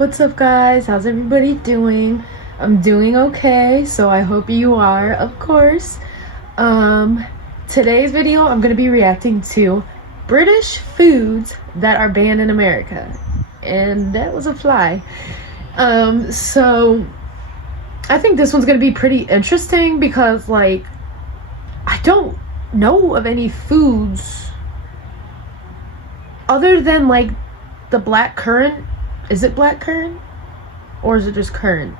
What's up, guys? How's everybody doing? I'm doing okay, so I hope you are, of course. Today's video, I'm gonna be reacting to British foods that are banned in America. And that was a fly. So I think this one's gonna be pretty interesting because, like, I don't know of any foods other than, like, the black currant. Is it black currant? Or is it just currant?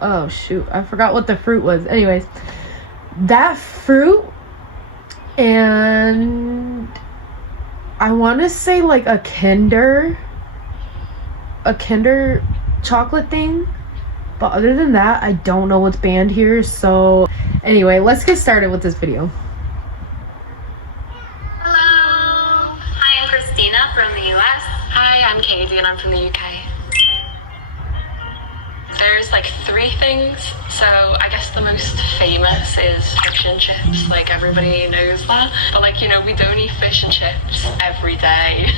Oh shoot, I forgot what the fruit was. Anyways, that fruit, and I want to say like a Kinder chocolate thing. But other than that, I don't know what's banned here. So anyway, let's get started with this video. Hello. Hi, I'm Christina from the US. Hi, I'm Katie and I'm from the UK. There's like 3 things. So I guess the most famous is fish and chips. Like everybody knows that. But like, you know, we don't eat fish and chips every day.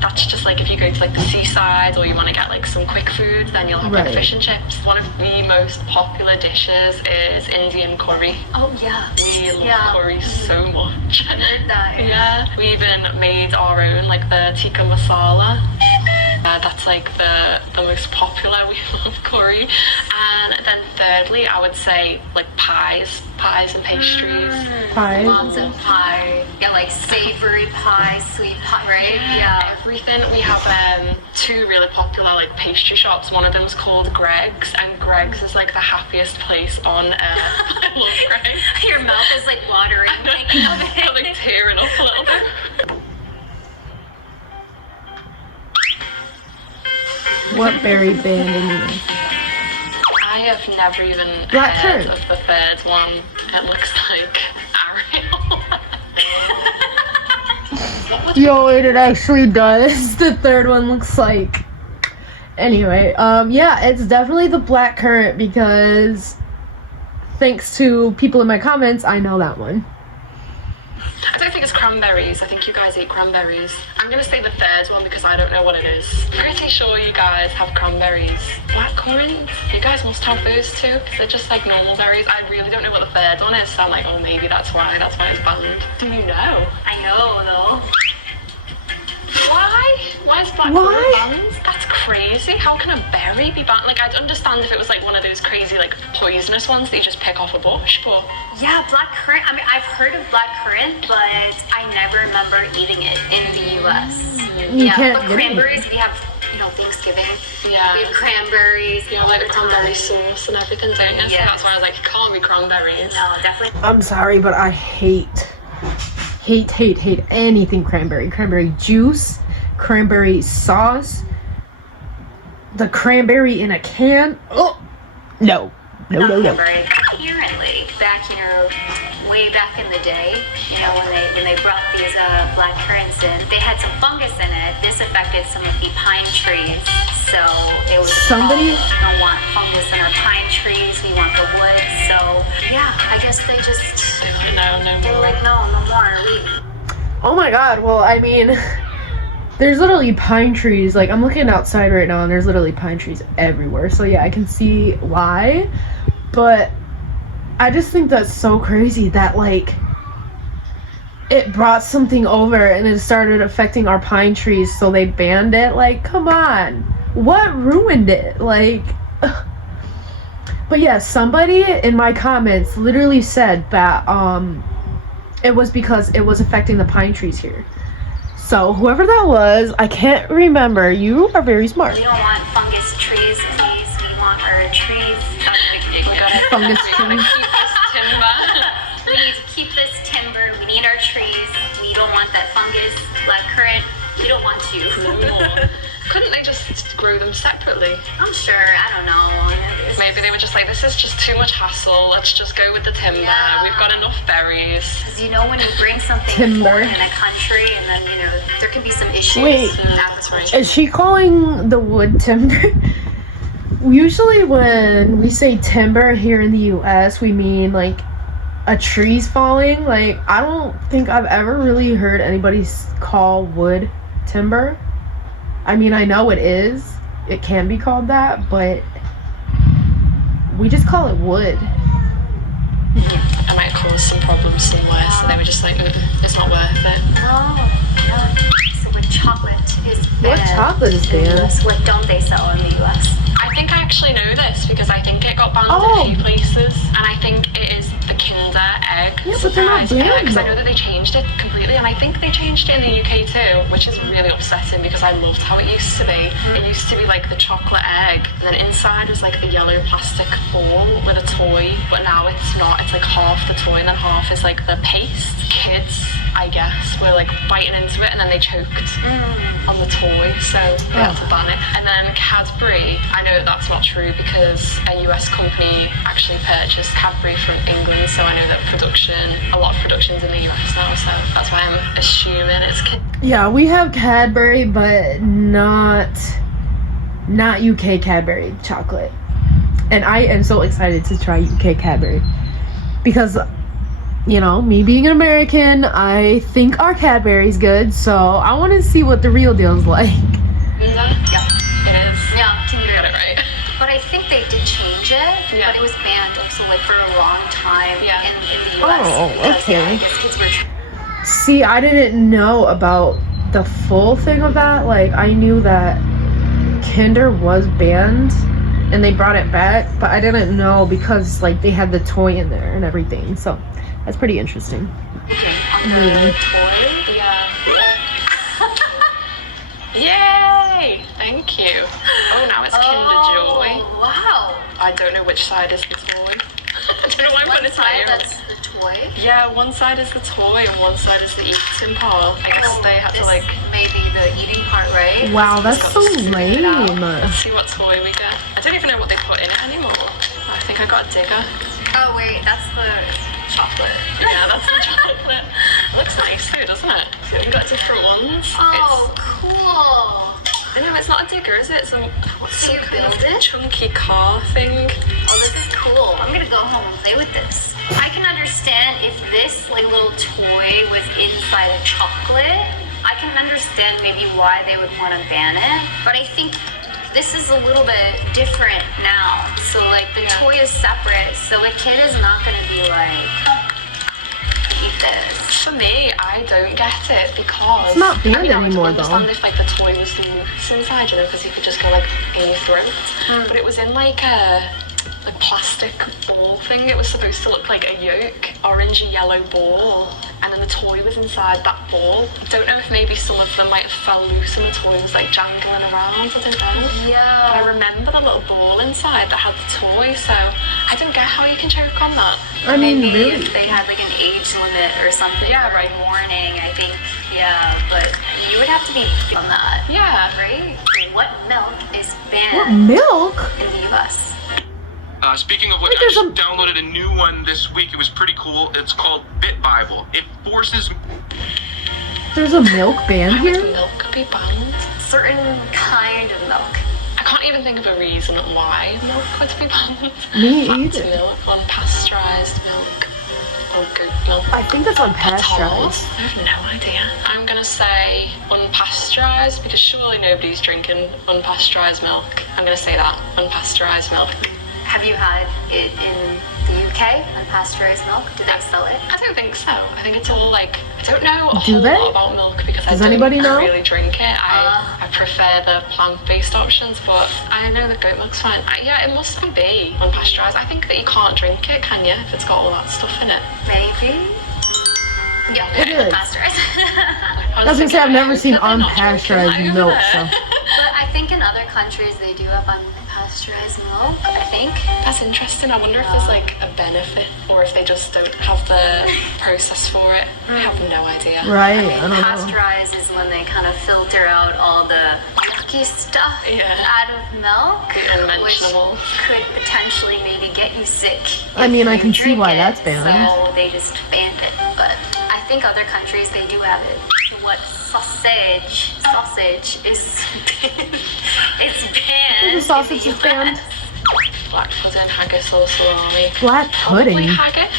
That's just like if you go to like the seaside or you want to get like some quick food, then you'll have like fish and chips. One of the most popular dishes is Indian curry. Oh yeah. We love curry so much. I heard that. Yeah. We even made our own, like the tikka masala. That's like the most popular. We love curry. And then thirdly, I would say like pies and pastries. Pies? Lots of pie. Yeah, like savory pie, sweet pie, right? Yeah. Everything. We have 2 really popular like pastry shops. One of them is called Greg's, and Greg's is like the happiest place on earth. I love Greg's. Your mouth is like watering thinking of it. I'm like tearing up a little bit. What berry band in you? I have never even Black heard currant. of the third one. It looks like Ariel. Yo, it actually does. The third one looks like. Anyway, yeah, it's definitely the black currant because thanks to people in my comments, I know that one. I don't think it's cranberries. I think you guys eat cranberries. I'm gonna say the third one because I don't know what it is. Pretty sure you guys have cranberries. Black currant? You guys must have those too because they're just like normal berries. I really don't know what the third one is, so I'm like, oh, maybe that's why it's banned. Do you know? I know though. Why? Why is black currant banned? That's crazy. How can a berry be banned? Like, I'd understand if it was like one of those crazy like poisonous ones that you just pick off a bush, but Yeah, black currant. I mean, I've heard of black currant, but I never remember eating it in the US. You can't but get it. cranberries, we have, you know, Thanksgiving. yeah. We have cranberries. You know, like the cranberry sauce and everything, don't you? So Yes. that's why I was like, it can't be cranberries. No, definitely. I'm sorry, but I hate anything cranberry. Cranberry juice, cranberry sauce, the cranberry in a can. Oh, no. Cranberry. Apparently, back, you know, way back in the day, you know, when they brought these black currants in, they had some fungus in it. This affected some of the pine trees. So it was Somebody- we don't want fungus in our pine trees. We want the wood. So yeah, I guess they just No they were more. like, no more. Oh my god, well, I mean, there's literally pine trees. Like, I'm looking outside right now and there's literally pine trees everywhere. So yeah, I can see why. But I just think that's so crazy that, like, it brought something over and it started affecting our pine trees, so they banned it. Like, come on. What ruined it? Like, ugh. But yeah, somebody in my comments literally said that it was because it was affecting the pine trees here. So whoever that was, I can't remember. You are very smart. We don't want fungus trees in these. We want our trees. We gotta Fungus we gotta trees. keep this timber. We need to keep this timber. We need our trees. We don't want that fungus, black currant. We don't want to. Ooh. Couldn't they just grow them separately? I'm sure. I don't know. Maybe they were just like, this is just too much hassle. Let's just go with the timber. Yeah. We've got enough berries. Because you know when you bring something Timber. foreign in a country, and then you know there can be some issues. Wait. That's right. Is she calling the wood timber? Usually when we say timber here in the US, we mean like a tree's falling. Like, I don't think I've ever really heard anybody call wood timber. I mean, I know it is. It can be called that, but we just call it wood. I might cause some problems somewhere, so they were just like, it's not worth it. No. So what chocolate is What banned chocolate is in the banned? US? What don't they sell in the US? I think I actually know this because I think it got banned Oh. in a few places, and I think it is the Kinder Egg Yeah, but they're not surprise banned, because I know though. that they changed it completely, and I think they changed it in the UK too, which is really upsetting because I loved how it used to be. It used to be like the chocolate egg, and then inside was like the yellow plastic ball with a toy, but now it's not. It's like half the toy and then half is like the paste. Kids, I guess, were like biting into it and then they choked on the toy, so they had to ban it. And then Cadbury, I know that's not true because a US company actually purchased Cadbury from England, so I know that a lot of production's in the US now, so that's why I'm assuming it's Yeah, we have Cadbury, but not UK Cadbury chocolate. And I am so excited to try UK Cadbury because, you know, me being an American, I think our Cadbury's good, so I want to see what the real deal's like. Yeah, it is. Yeah, Kinder. Got it right. But I think they did change it. Yeah. But it was banned also like for a long time Yeah. in the US. Oh, because, okay. Yeah, I guess kids were See, I didn't know about the full thing of that. Like, I knew that Kinder was banned and they brought it back, but I didn't know because, like, they had the toy in there and everything. So, that's pretty interesting. on the toy. Yeah. Yay! Thank you. Oh, now it's Kinder Joy. Oh, wow. I don't know which side is the toy. I don't know why I'm One putting it side, here. that's the toy. Yeah, one side is the toy and one side is the eating part. I guess they had to this like. may be the eating part, right? Wow, that's got so to smooth it out. lame. Let's see what toy we get. I don't even know what they put in it anymore. I think I got a digger. Oh wait, that's the chocolate. Yeah, that's the chocolate. It looks nice too, doesn't it? We got different ones. Oh, cool. No, it's not a digger, is it? It's a So you build it? chunky car thing. Oh, this is cool. I'm gonna go home and play with this. I can understand if this like little toy was inside a chocolate. I can understand maybe why they would want to ban it. But I think this is a little bit different now. So like the toy is separate, so a kid is not gonna be like, eat this. For me, I don't get it because It's not banned I mean, I would anymore, understand though. if like the toy was loose inside, you know, because you could just go like in your throat. But it was in like a plastic ball thing. It was supposed to look like a yolk, orangey yellow ball, and then the toy was inside that ball. I don't know if maybe some of them might have fell loose and the toy was like jangling around. I don't know. But I Yeah. remember the little ball inside that had the toy, so I don't get how you can choke on that. I mean, Maybe really. if they had like an age limit or something. Yeah, or right. a warning, I think. Yeah, but you would have to be on that. Yeah. Right? What milk is What banned milk? in the US? Speaking of which, Wait, I there's just a- downloaded a new one this week. It was pretty cool. It's called Bit Bible. It forces There's a milk ban Why would here? milk be banned? Certain kind of milk. I can't even think of a reason why milk would be banned. Me Fat either. milk, unpasteurized milk, or goat milk. I think that's Tart? unpasteurized. I have no idea. I'm gonna say unpasteurized because surely nobody's drinking unpasteurized milk. I'm gonna say that unpasteurized milk. Have you had it in the UK? Unpasteurized milk? Do they sell it? I don't think so. I think it's all like I don't know a Do whole they? lot about milk because Does I don't anybody know? really drink it. I prefer the plant-based options, but I know the goat milk's fine. Yeah, it must be unpasteurized. I think that you can't drink it, can you? If it's got all that stuff in it. Maybe. Yeah, It is. unpasteurized. I was gonna say, I've never seen They're not drinking unpasteurized that over milk, there. so. But I think in other countries they do have unpasteurized milk, I think. That's interesting. I wonder if there's like a benefit or if they just don't have the process for it. I have no idea. Right, I mean, I don't know. pasteurized is when they kind of filter out all the yucky stuff Yeah. out of milk, The which unmentionable. could potentially maybe get you sick. I mean, if I you can see drink why it, that's banned. So they just banned it. But I think other countries they do have it. So what sausage is it's banned. The sausage in is the banned. US. Black pudding, haggis, or salami. Black Probably pudding. haggis.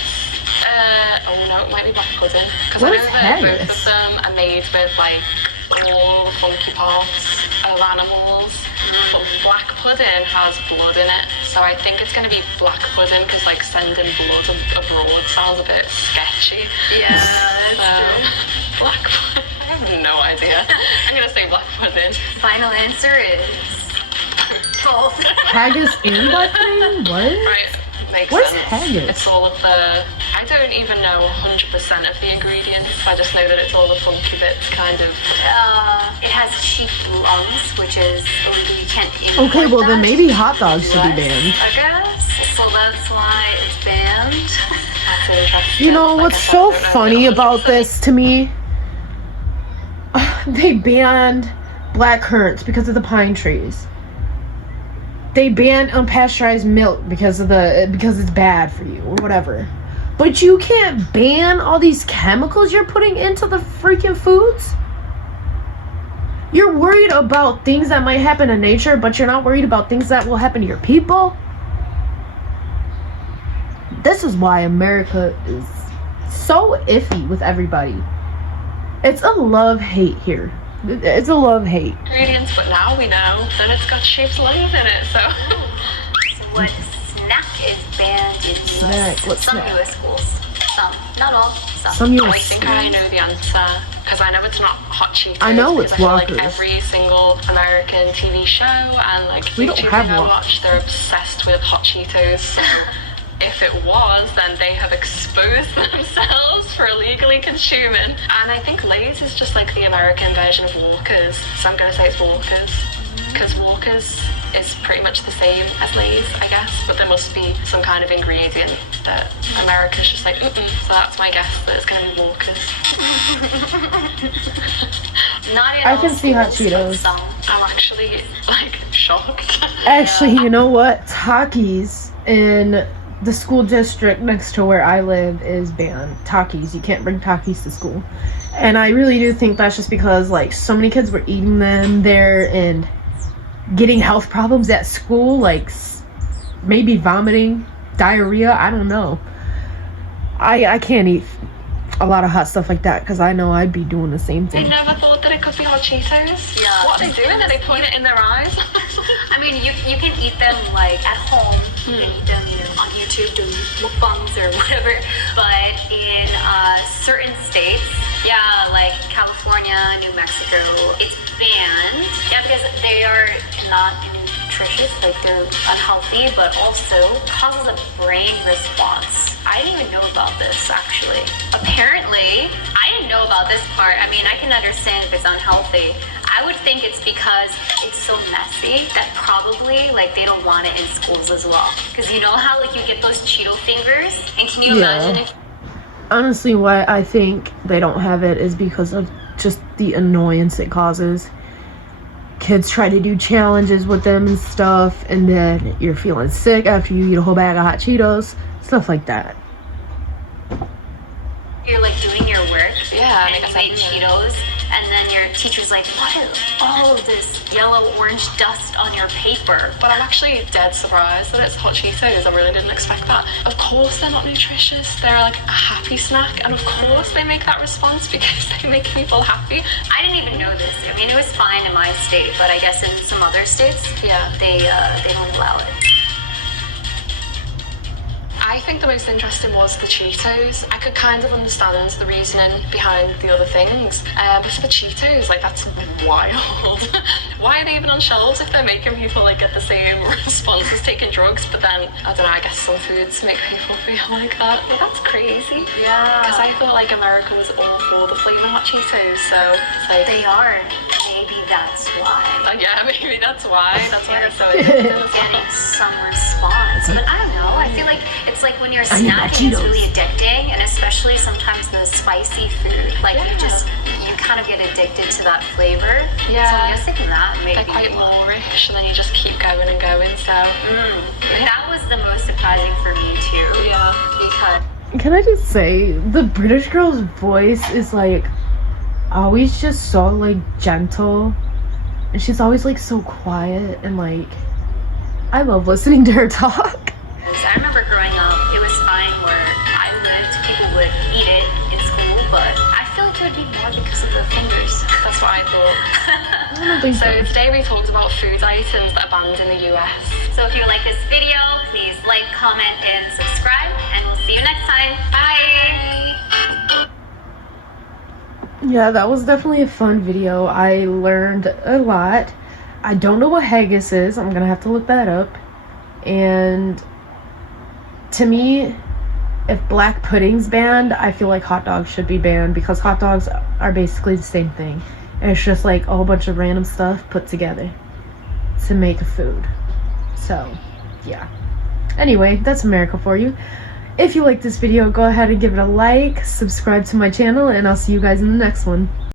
Oh no, it might be black pudding. Because I What know is that both haggis? of them are made with like all the funky parts of of animals. But black pudding has blood in it, so I think it's going to be black pudding because like sending blood abroad sounds a bit sketchy. Yeah, So, that's black pudding. I have no idea. I'm going to say black pudding. true. Final answer is both. Haggis and black pudding? What? Right, makes What is sense. haggis? It's all of the... I don't even know 100% of the ingredients. I just know that it's all the funky bits, kind of. It has sheep lungs, which is illegal. You can't Okay, import well then that maybe hot dogs should be US, banned. I guess. So that's why it's banned. That's interesting. You know Like what's I said, so I don't know funny 100%. about this to me? They banned black currants because of the pine trees. They banned unpasteurized milk because it's bad for you or whatever. But you can't ban all these chemicals you're putting into the freaking foods? You're worried about things that might happen in nature, but you're not worried about things that will happen to your people? This is why America is so iffy with everybody. It's a love-hate here. It's a love-hate. Ingredients, but now we know that it's got sheep's lungs in it, so... So what snack is banned in Snack, what some snack? US schools? Some, not all. Some Oh, I US think I know the answer, because I know it's not Hot Cheetos. I know because it's I feel like Walkers. every single American TV show and like We don't YouTube have thing I Walkers. watch, they're obsessed with Hot Cheetos. So if it was, then they have exposed themselves for illegally consuming. And I think Lay's is just like the American version of Walkers, so I'm gonna say it's Walkers. Because Walkers is pretty much the same as Lay's, I guess, but there must be some kind of ingredient that America's just like, so that's my guess, that it's gonna be Walkers. Not in I all can see Hot schools, but Cheetos. some. I'm actually, like, shocked. Actually, you know what? Takis in the school district next to where I live is banned. Takis. You can't bring Takis to school. And I really do think that's just because, like, so many kids were eating them there and getting health problems at school, like maybe vomiting, diarrhea, I don't know. I can't eat a lot of hot stuff like that because I know I'd be doing the same I thing. never thought that it could be Hot Cheetos. Yeah. What are they doing? Are they putting it in their eyes? I mean, you can eat them like at home. You can eat them on YouTube doing mukbangs or whatever. But in certain states, yeah, like California, New Mexico, it's banned. Yeah, because they are not nutritious, like they're unhealthy, but also causes a brain response. I didn't even know about this actually. Apparently, I didn't know about this part. I mean, I can understand if it's unhealthy. I would think it's because it's so messy that probably like they don't want it in schools as well. Because you know how like you get those Cheeto fingers, and can you imagine if Honestly, why I think they don't have it is because of just the annoyance it causes. Kids try to do challenges with them and stuff, and then you're feeling sick after you eat a whole bag of hot Cheetos, stuff like that. you're like doing your work Yeah, and I guess you I made do that. Cheetos, and then your teacher's like, what is all of this yellow orange dust on your paper? But I'm actually dead surprised that it's Hot Cheetos. I really didn't expect that. Of course they're not nutritious. They're like a happy snack. And of course they make that response because they make people happy. I didn't even know this. I mean, it was fine in my state, but I guess in some other states, Yeah. they don't allow it. I think the most interesting was the Cheetos. I could kind of understand the reasoning behind the other things. But for the Cheetos, like, that's wild. Why are they even on shelves if they're making people, like, get the same response as taking drugs? But then, I don't know, I guess some foods make people feel like that. But that's crazy. Yeah. Because I thought, like, America was all for the flaming hot Cheetos, so it's like... They are. Maybe that's why. yeah, maybe that's why. That's why they're so Getting addictive. some response. But I don't know. I feel like it's like when you're I need my snacking, it's Cheetos. really addicting, and especially sometimes the spicy food. Like Yeah. you kind of get addicted to that flavor. Yeah. So I'm guessing that maybe. They're quite moorish, and then you just keep going and going, so... That was the most surprising for me too. Yeah. Because Can I just say, the British girl's voice is like always just so like gentle, and she's always like so quiet, and like I love listening to her talk. I remember growing up, it was fine where I lived, people would eat it in school, but I feel like it would be more because of the fingers. That's what I thought. I don't think So so. today we talked about food items that are banned in the US. So if you like this video, please like, comment, and subscribe, and we'll see you next time. Bye! Yeah, that was definitely a fun video. I learned a lot. I don't know what haggis is. I'm gonna have to look that up. And to me, if black pudding's banned, I feel like hot dogs should be banned because hot dogs are basically the same thing. And it's just like a whole bunch of random stuff put together to make a food. So, yeah. Anyway, that's America for you. If you like this video, go ahead and give it a like, subscribe to my channel, and I'll see you guys in the next one.